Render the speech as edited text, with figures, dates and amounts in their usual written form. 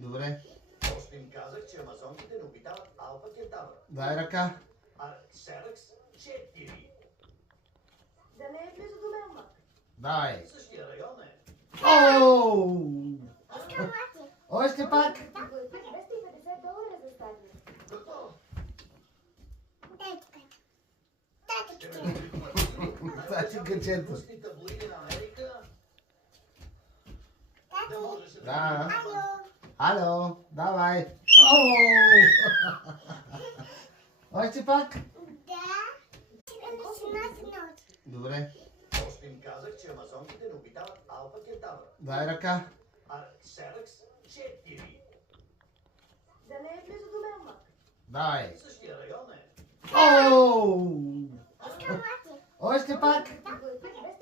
Добре. Още им казах, че амазонките не обитават Алфа Кентавър. Дай ръка. А Ксеракс 4. Да не е близо до мен, ма. Давай. Същия район е. Оу! Още пак. Ти плати $250 за стадион. Готово. Ще ме Значи качето. пусни таблоиди на Америка. Да можеш да Да. видиш. Ало, давай. Оу! Още пак. Добре. Още им казах, че амазонките не обитават Алфа Кентавър. Дай ръка. А Ксеракс 4. Да не е близо до мен, ма. Давай. Същия район е. Оу! Още пак. Ти плати